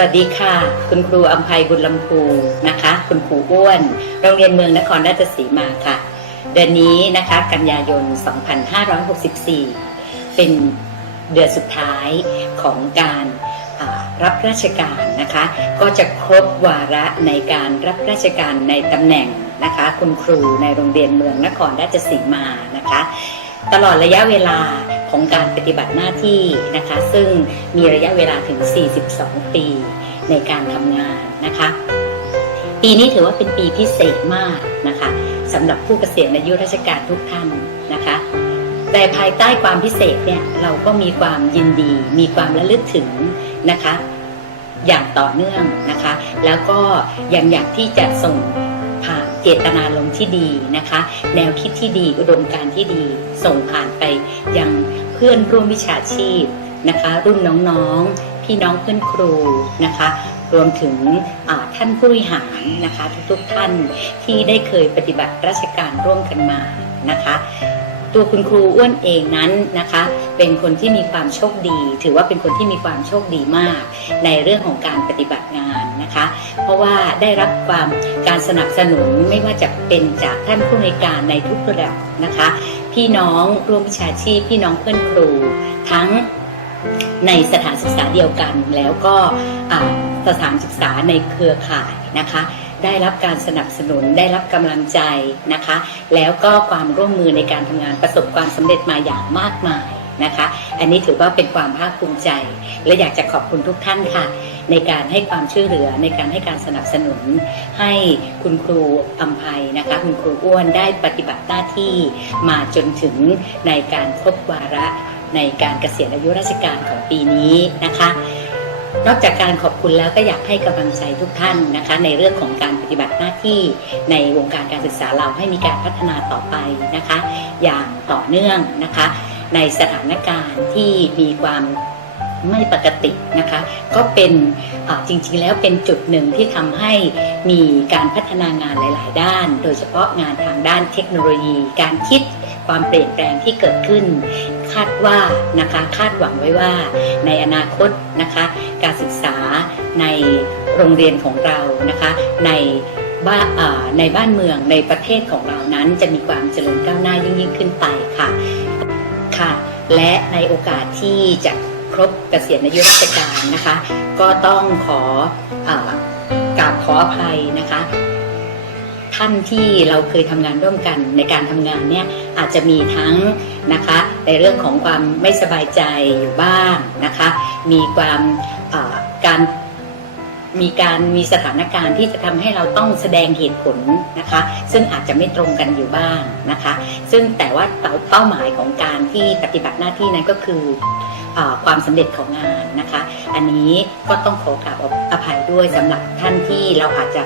วัสดีค่ะ คุณครูอัมภัยบุญลำพูนะคะ คุณครูอ้วน โรงเรียนเมืองนครราชสีมาค่ะ เดือนนี้นะคะ กันยายน 2564 เป็นเดือนสุดท้ายของการรับราชการนะคะ ก็จะครบวาระในการรับราชการในตำแหน่งนะคะ คุณครูในโรงเรียนเมืองนครราชสีมานะคะ ตลอดระยะเวลา ของการปฏิบัติหน้าที่นะคะ ซึ่งมีระยะเวลาถึง 42 ปีในการทำงานนะคะ ปีนี้ถือว่าเป็นปีพิเศษมากนะคะสำหรับผู้เกษียณอายุราชการทุกท่านนะคะ แต่ภายใต้ความพิเศษเนี่ยเราก็มีความยินดี มีความระลึกถึงนะคะ อย่างต่อเนื่องนะคะ แล้วก็ยังอยากที่จะส่งผ่านเจตนารมณ์ที่ดีนะคะ แนวคิดที่ดีอุดมการณ์ที่ดี ส่งผ่านไปยัง เพื่อนร่วมวิชาชีพนะคะ รุ่นน้องๆ พี่น้องเพื่อนครูนะคะ รวมถึงท่านผู้บริหารนะคะ ทุกๆท่านที่ได้เคยปฏิบัติราชการร่วมกันมานะคะตัวคุณครูอ้วนเองนั้นนะคะ เป็นคนที่มีความโชคดี ถือว่าเป็นคนที่มีความโชคดีมาก ในเรื่องของการปฏิบัติงานนะคะ เพราะว่าได้รับความการสนับสนุนไม่ว่าจะเป็นจากท่านผู้ในวยการในทุกระดับนะคะ พี่น้องร่วมวิชาชีพ พี่น้องเพื่อนครู ทั้งในสถานศึกษาเดียวกัน แล้วก็สถานศึกษาในเครือข่ายนะคะ ได้รับการสนับสนุนได้รับกำลังใจนะคะ แล้วก็ความร่วมมือในการทำงานประสบความสำเร็จมาอย่างมากมาย นะคะ อันนี้ถือว่าเป็นความภาคภูมิใจ และอยากจะขอบคุณทุกท่านค่ะ ในการให้ความช่วยเหลือในการให้การสนับสนุน ให้คุณครูอัมภัยนะคะ คุณครูอ้วนได้ปฏิบัติหน้าที่มาจนถึงในการครบวาระในการเกษียณอายุราชการของปีนี้นะคะนอกจากการขอบคุณแล้วก็อยากให้กำลังใจทุกท่านนะคะ ในเรื่องของการปฏิบัติหน้าที่ในวงการการศึกษาเราให้มีการพัฒนาต่อไปนะคะ อย่างต่อเนื่องนะคะ ในสถานการณ์ที่มีความไม่ปกตินะคะ ก็เป็นจริงๆแล้วเป็นจุดหนึ่งที่ทำให้มีการพัฒนางานหลาย ๆ ด้าน โดยเฉพาะงานทางด้านเทคโนโลยี การคิดความเปลี่ยนแปลงที่เกิดขึ้น คาดว่านะคะคาดหวังไว้ว่าในอนาคตนะคะการศึกษาในโรงเรียนของเรานะคะในบ้านในบ้านเมืองในประเทศของเรานั้นจะมีความเจริญก้าวหน้ายิ่งยิ่งขึ้นไปค่ะ ค่ะ และในโอกาสที่จะครบเกษียณอายุราชการนะคะ ก็ต้องขออกราบขออภัยนะคะ ท่านที่เราเคยทำงานร่วมกันในการทำงานเนี่ยอาจจะมีทั้งนะคะในเรื่องของความไม่สบายใจอยู่บ้างนะคะ มีความการ มีการมีสถานการณ์ที่จะทำให้เราต้องแสดงเหตุผลนะคะ ซึ่งอาจจะไม่ตรงกันอยู่บ้างนะคะ ซึ่งแต่ว่าเป้าหมายของการที่ปฏิบัติหน้าที่นั้นก็คืออความสำเร็จของงานนะคะ อันนี้ก็ต้องขอกราบอภัยด้วยสำหรับท่านที่เราอาจจะ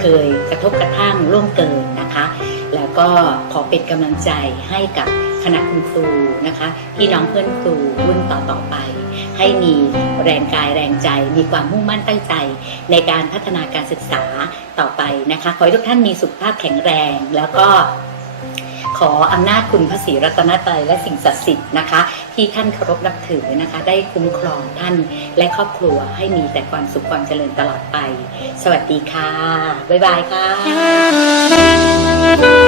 เคยกระทบกระทั่งร่วมเกินนะคะ แล้วก็ขอเป็นกำลังใจให้กับคณะคุณครูนะคะพี่น้องเพื่อนครูรุ่นต่อต่อๆไป ให้มีแรงกายแรงใจ มีความมุ่งมั่นตั้งใจ ในการพัฒนาการศึกษาต่อไปนะคะ ขอให้ทุกท่านมีสุขภาพแข็งแรงแล้วก็ขออำนาจคุณพระศรีรัตนตรัยและสิ่งศักดิ์สิทธิ์นะคะ ที่ท่านเคารพนับถือนะคะ ได้คุ้มครองท่านและครอบครัวให้มีแต่ความสุขความเจริญตลอดไป สวัสดีค่ะ บ๊ายบายค่ะ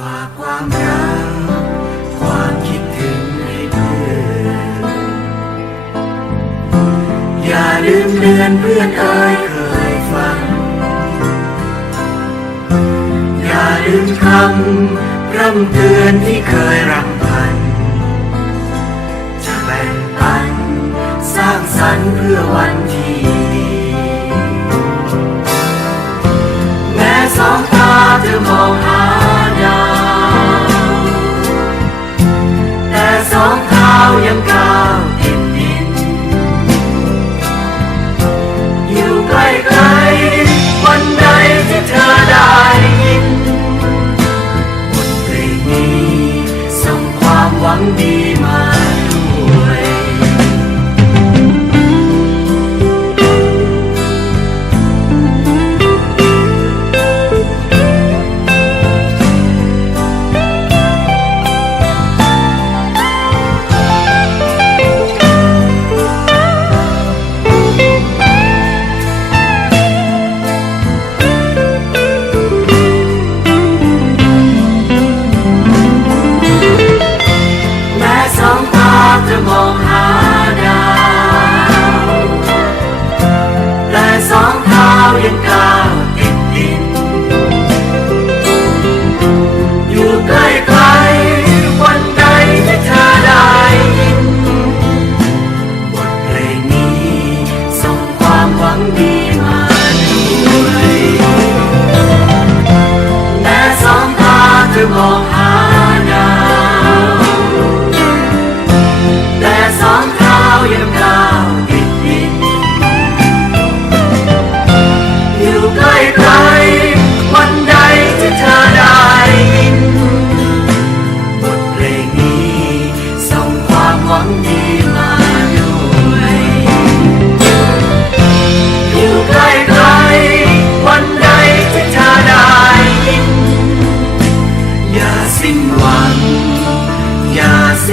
ฝากความรักความคิดถึงให้เพื่อนอย่าลืมเดือนเพื่อนเอ่ยเคยฟัง อย่าลืมคำร่ำเตือนที่เคยรำพัน จะแบ่งปัน สร้างสรรค์เพื่อวัน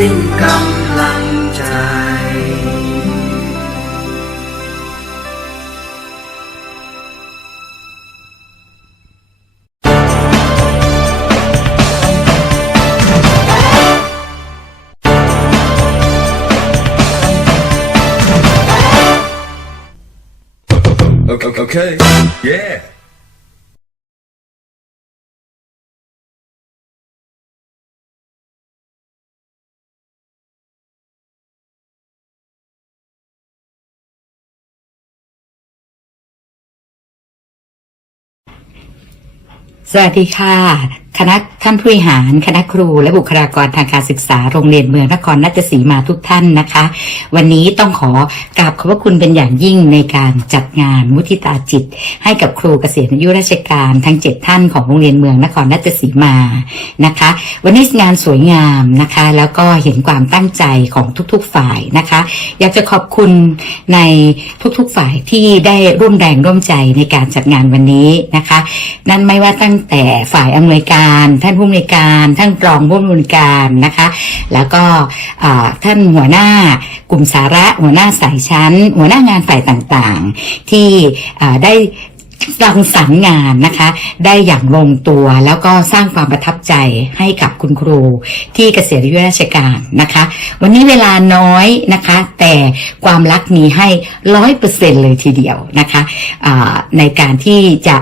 อ สวัสดีค่ะ คณะท่านผู้บริหาร คณะครู และบุคลากรทางการศึกษาโรงเรียนเมืองนครราชสีมาทุกท่านนะคะ วันนี้ต้องขอกราบขอบพระคุณเป็นอย่างยิ่งในการจัดงานมุทิตาจิต ให้กับครูเกษียณอายุราชการทั้ง 7 ท่านของโรงเรียนเมืองนครราชสีมานะคะ วันนี้งานสวยงามนะคะ แล้วก็เห็นความตั้งใจของทุกๆฝ่ายนะคะ อยากจะขอบคุณในทุกๆฝ่ายที่ได้ร่วมแรงร่วมใจในการจัดงานวันนี้นะคะ นั่นไม่ว่าตั้งแต่ฝ่ายอำนวยการท่านผู้อำนวยการ ท่านรองผู้อำนวยการนะคะ แล้วก็ท่านหัวหน้ากลุ่มสาระหัวหน้าสายชั้น หัวหน้างานฝ่ายต่างๆ ที่ได้รังสรรค์งานนะคะ ได้อย่างลงตัวแล้วก็สร้างความประทับใจให้กับคุณครู ที่เกษียณอายุราชการนะคะ วันนี้เวลาน้อยนะคะ แต่ความรักมีให้ร้อยเปอร์เซ็นเลยทีเดียวนะคะในการที่จะ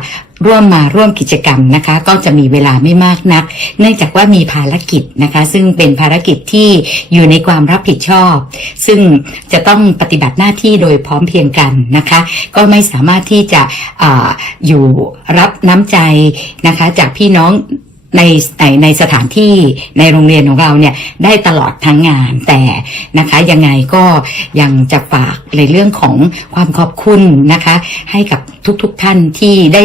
ร่วมมาร่วมกิจกรรมนะคะ ก็จะมีเวลาไม่มากนัก เนื่องจากว่ามีภารกิจนะคะ ซึ่งเป็นภารกิจที่อยู่ในความรับผิดชอบ ซึ่งจะต้องปฏิบัติหน้าที่โดยพร้อมเพียงกันนะคะ ก็ไม่สามารถที่จะออยู่รับน้ำใจนะคะ จากพี่น้อง ในในในสถานที่ในโรงเรียนของเราเนี่ยได้ตลอดทั้งงานแต่นะคะยังไงก็ยังจะฝากในเรื่องของความขอบคุณนะคะ ให้กับทุกๆทท่านที่ได้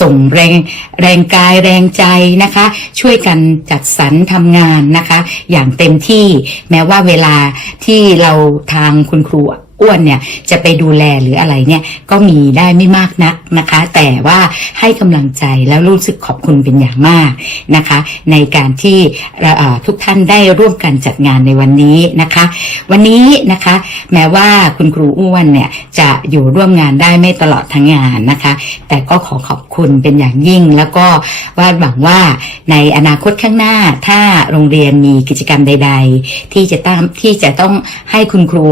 ส่งแรงแรงกายแรงใจนะคะ ช่วยกันจัดสรรทำงานนะคะ อย่างเต็มที่แม้ว่าเวลาที่เราทางคุณครู อ้วนเนี่ยจะไปดูแลหรืออะไรเนี่ยก็มีได้ไม่มากนักนะคะ แต่ว่าให้กำลังใจแล้วรู้สึกขอบคุณเป็นอย่างมากนะคะ ในการที่ทุกท่านได้ร่วมกันจัดงานในวันนี้นะคะ วันนี้นะคะ แม้ว่าคุณครูอ้วนเนี่ยจะอยู่ร่วมงานได้ไม่ตลอดทั้งงานนะคะ แต่ก็ขอขอบคุณเป็นอย่างยิ่ง แล้วก็วาดหวังว่าในอนาคตข้างหน้าถ้าโรงเรียนมีกิจกรรมใด ๆ ที่จะตั้งที่จะต้องให้คุณครู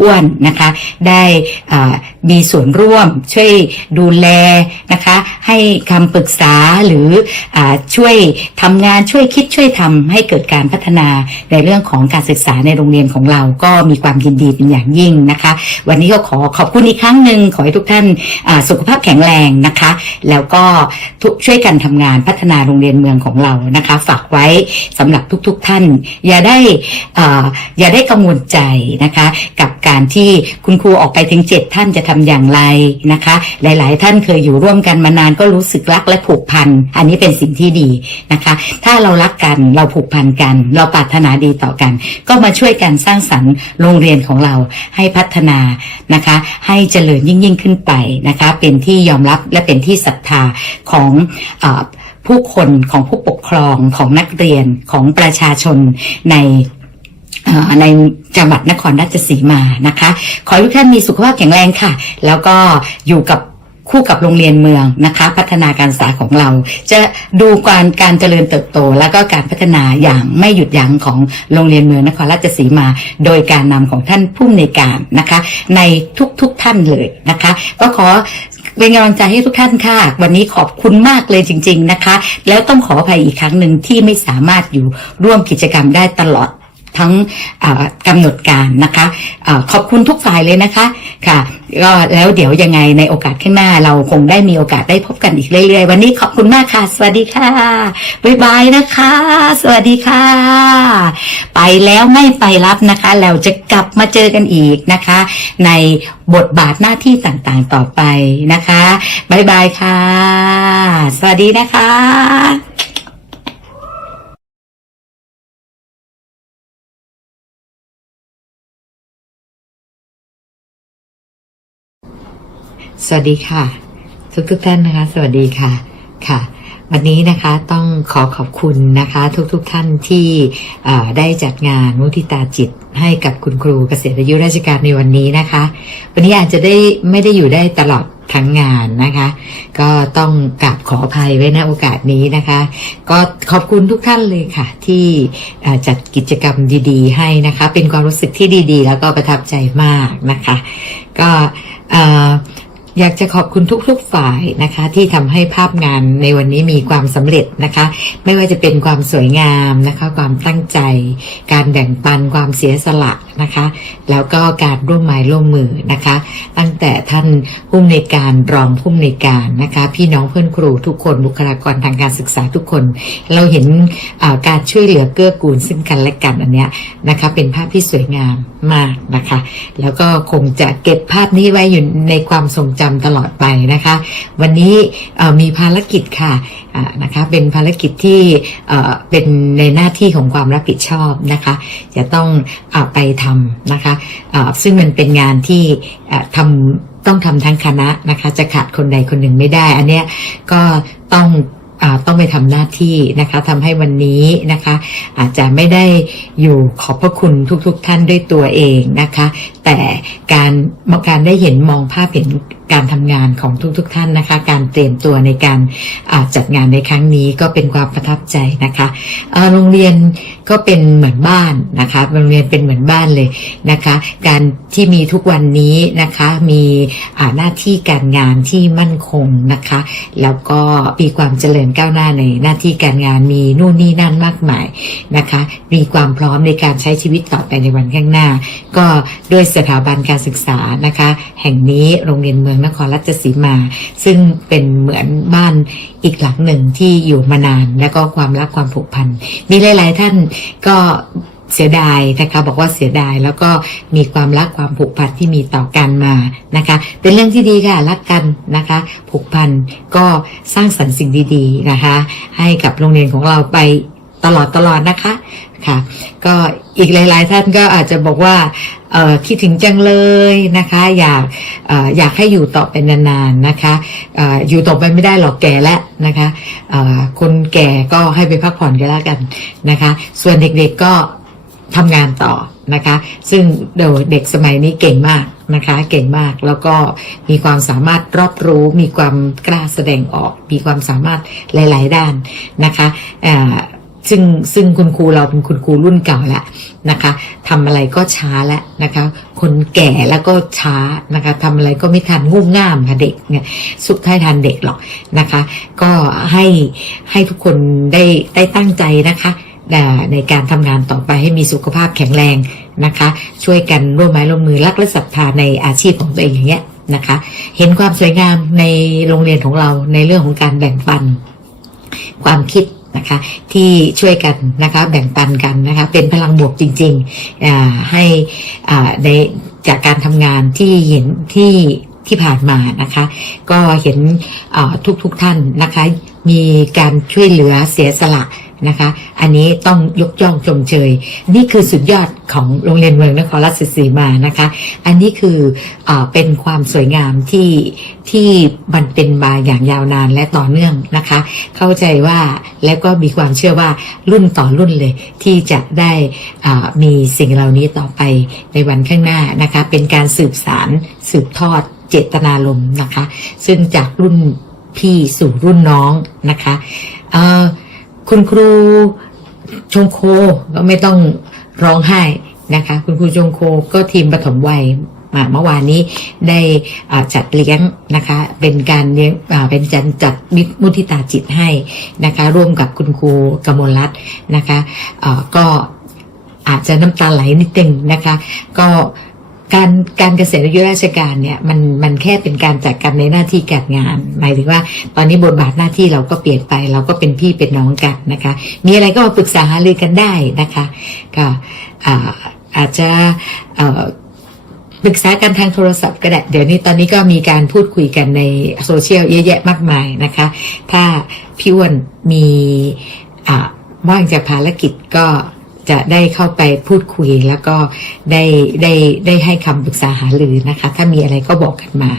อ้วนนะคะ ได้มีส่วนร่วมช่วยดูแลนะคะ ให้คำปรึกษาหรืออช่วยทำงานช่วยคิดช่วยทำให้เกิดการพัฒนาในเรื่องของการศึกษาในโรงเรียนของเราก็มีความยินดีเป็นอย่างยิ่งนะคะ วันนี้ก็ขอขอบคุณอีกครั้งหนึ่งขอให้ทุกท่านสุขภาพแข็งแรงนะคะ แล้วก็ช่วยกันทำงานพัฒนาโรงเรียนเมืองของเรานะคะ ฝากไว้สำหรับทุก ๆท่าน อย่าได้ออย่าได้กังวลใจนะคะ กับการที่คุณครูออกไปถึงเจ็ดท่านจะทำอย่างไรนะคะ หลาย ๆ ท่านเคยอยู่ร่วมกันมานานก็รู้สึกรักและผูกพัน อันนี้เป็นสิ่งที่ดีนะคะ ถ้าเรารักกันเราผูกพันกัน เราปรารถนาดีต่อกัน ก็มาช่วยกันสร้างสรรค์โรงเรียนของเราให้พัฒนานะคะ ให้เจริญยิ่งยิ่งขึ้นไปนะคะ เป็นที่ยอมรับและเป็นที่ศรัทธาของอผู้คนของผู้ปกครองของนักเรียนของประชาชนในใน จังหวัดนครราชสีมานะคะ ขอให้ทุกท่านมีสุขภาพแข็งแรงค่ะ แล้วก็อยู่กับคู่กับโรงเรียนเมืองนะคะ พัฒนาการศึกษาของเรา จะดูการการเจริญเติบโต แล้วก็การพัฒนาอย่างไม่หยุดยั้งของโรงเรียนเมืองนครราชสีมา โดยการนำของท่านผู้อำนวยการนะคะ ในทุกๆทท่านเลยนะคะ ก็ขอเป็นกำลังใจให้ทุกท่านค่ะ วันนี้ขอบคุณมากเลยจริง ๆนะคะ แล้วต้องขออภัยอีกครั้งหนึ่งที่ไม่สามารถอยู่ร่วมกิจกรรมได้ตลอด ทั้งอ่ากำหนดการนะคะอาขอบคุณทุกฝ่ายเลยนะคะค่ะก็แล้วเดี๋ยวยังไงในโอกาสข้างหน้าเราคงได้มีโอกาสได้พบกันอีกเรื่อยๆ วันนี้ขอบคุณมากค่ะ สวัสดีค่ะบ๊ายบายนะคะ สวัสดีค่ะ ไปแล้วไม่ไปรับนะคะ เราจะกลับมาเจอกันอีกนะคะ ในบทบาทหน้าที่ต่างๆต่อไปนะคะบ๊ายบายค่ะ สวัสดีนะคะ สวัสดีค่ะ ทุกทุกท่านนะคะ สวัสดีค่ะค่ะ วันนี้นะคะต้องขอขอบคุณนะคะ ทุกๆทท่านที่ได้จัดงานมุทิตาจิตให้กับคุณครูเกษียณอายุราชการในวันนี้นะคะ วันนี้อาจจะได้ไม่ได้อยู่ได้ตลอดทั้งงานนะคะ ก็ต้องกราบขออภัยไว้ณโอกาสนี้นะคะ ก็ขอบคุณทุกท่านเลยค่ะ ที่จัดกิจกรรมดีๆ ให้นะคะ เป็นความรู้สึกที่ดีๆ แล้วก็ประทับใจมากนะคะ ก็อ่อ อยากจะขอบคุณทุกๆฝ่ายนะคะ ที่ทำให้ภาพงานในวันนี้มีความสำเร็จนะคะ ไม่ว่าจะเป็นความสวยงามนะคะ ความตั้งใจ การแบ่งปันความเสียสละ นะคะ แล้วก็การร่วมไม้ร่วมมือนะคะ ตั้งแต่ท่านผู้อำนการรองผู้อำนการนะคะ พี่น้องเพื่อนครูทุกคนบุคลากรทางการศึกษาทุกคน เราเห็นการช่วยเหลือเกื้อกูลซึ่งกันและกันอันเนี้ยนะคะเป็นภาพที่สวยงามมากนะคะ แล้วก็คงจะเก็บภาพนี้ไว้อยู่ในความทรงจำตลอดไปนะคะ วันนี้มีภารกิจค่ะ นะคะเป็นภารกิจที่เป็นในหน้าที่ของความรับผิดชอบนะคะจะต้องอไปทำนะคะซึ่งมันเป็นงานที่ทำต้องทำทั้งคณะนะคะจะขาดคนใดคนหนึ่งไม่ได้ อันเนี้ยก็ต้องต้องไปทำหน้าที่นะคะทำให้วันนี้นะคะ อาจจะไม่ได้อยู่ขอบพระคุณทุกๆทท่านด้วยตัวเองนะคะ แต่การการได้เห็นมองภาพเห็น การทำงานของทุกๆทท่านนะคะ การเตรียมตัวในการาจัดงานในครั้งนี้ก็เป็นความประทับใจนะคะโรงเรียนก็เป็นเหมือนบ้านนะคะ โรงเรียนเป็นเหมือนบ้านเลยนะคะ การที่มีทุกวันนี้นะคะ มีหน้าที่การงานที่มั่นคงนะคะ แล้วก็มีความเจริญก้าวหน้าในหน้าที่การงานมีนู่นนี่นั่นมากมายนะคะ มีความพร้อมในการใช้ชีวิตต่อไปในวันข้างหน้า ก็ด้วยสถาบันการศึกษานะคะ แห่งนี้โรงเรียนเมืองนครราชสีมา ซึ่งเป็นเหมือนบ้านอีกหลังหนึ่งที่อยู่มานาน แล้วก็ความรักความผูกพันมีหลาย ๆ ท่านก็เสียดายนะคะบอกว่าเสียดายแล้วก็มีความรักความผูกพันที่มีต่อกันมานะคะ เป็นเรื่องที่ดีค่ะรักกันนะคะ ผูกพันก็สร้างสรรค์สิ่งดี ๆนะคะ ให้กับโรงเรียนของเราไปตลอดตลอดนะคะ ค่ะ ก็อีกหลาย ๆ ท่านก็อาจจะบอกว่าคิดถึงจังเลยนะคะ อยากออยากให้อยู่ต่อไปนานๆนะคะออยู่ต่อไปไม่ได้หรอกแก่แล้วนะคะคนแก่ก็ให้ไปพักผ่อนกันแล้วกันนะคะ ส่วนเด็กๆก็ทำงานต่อนะคะ ซึ่งเดี๋ยวเด็กสมัยนี้เก่งมากนะคะ เก่งมากแล้วก็มีความสามารถรอบรู้ มีความกล้าแสดงออก มีความสามารถหลาย ๆ ด้านนะคะ ซึ่งซึ่งคุณครูเราเป็นคุณครูรุ่นเก่าแล้วนะคะทำอะไรก็ช้าแล้วนะคะ คนแก่แล้วก็ช้านะคะทำอะไรก็ไม่ทันงุ่มง่ามค่ะเด็กเนี่ยสุดท้ายทันเด็กหรอกนะคะ ก็ให้ให้ทุกคนได้ได้ตั้งใจนะคะในการทำงานต่อไปให้มีสุขภาพแข็งแรงนะคะ ช่วยกันร่วมไม้ร่วมมือรักและศรัทธาในอาชีพของตัวเองอย่างเงี้ยนะคะ เห็นความสวยงามในโรงเรียนของเราในเรื่องของการแบ่งปัน ความคิด นะคะ ที่ช่วยกันนะคะ แบ่งปันกันนะคะ เป็นพลังบวกจริงๆให้ในจากการทำงานที่เห็นที่ที่ผ่านมานะคะ ก็เห็นทุกทุกท่านนะคะ มีการช่วยเหลือเสียสละ นะคะ อันนี้ต้องยกย่องชมเชย นี่คือสุดยอดของโรงเรียนเมืองนครราชสีมานะคะ อันนี้คืออเป็นความสวยงามที่ที่มันเป็นมาอย่างยาวนานและต่อเนื่องนะคะ เข้าใจว่าและก็มีความเชื่อว่ารุ่นต่อรุ่นเลย ที่จะได้มีสิ่งเหล่านี้ต่อไปในวันข้างหน้านะคะ เป็นการสืบสารสืบทอดเจตนารมณ์นะคะ ซึ่งจากรุ่นพี่สู่รุ่นน้องนะคะ เอ่อ คุณครูชงโคก็ไม่ต้องร้องไห้นะคะ คุณครูชงโคก็ทีมปฐมวัยมาเมื่อวานนี้ได้จัดเลี้ยงนะคะ เป็นการเลี้ยงเป็นจันจัดมิมุทิตาจิตให้นะคะ ร่วมกับคุณครูกมลรัตน์นะคะก็อาจจะน้ำตาไหลนิดนึงนะคะ ก็ การการเกษียณอายุราชการเนี่ยมันมันแค่เป็นการจัดการในหน้าที่การงาน หมายถึงว่า ตอนนี้บทบาทหน้าที่เราก็เปลี่ยนไป เราก็เป็นพี่เป็นน้องกันนะคะ มีอะไรก็มาปรึกษาหารือกันได้นะคะ ก็อาอาจจะปรึกษากันทางโทรศัพท์ก็ได้ เดี๋ยวนี้ตอนนี้ก็มีการพูดคุยกันในโซเชียลเยอะแยะมากมายนะคะ ถ้าพี่อ้วนมีว่างจากภารกิจก็ จะได้เข้าไปพูดคุยแล้วก็ได้ได้ได้ให้คำปรึกษาหารือนะคะ ถ้ามีอะไรก็บอกกันมา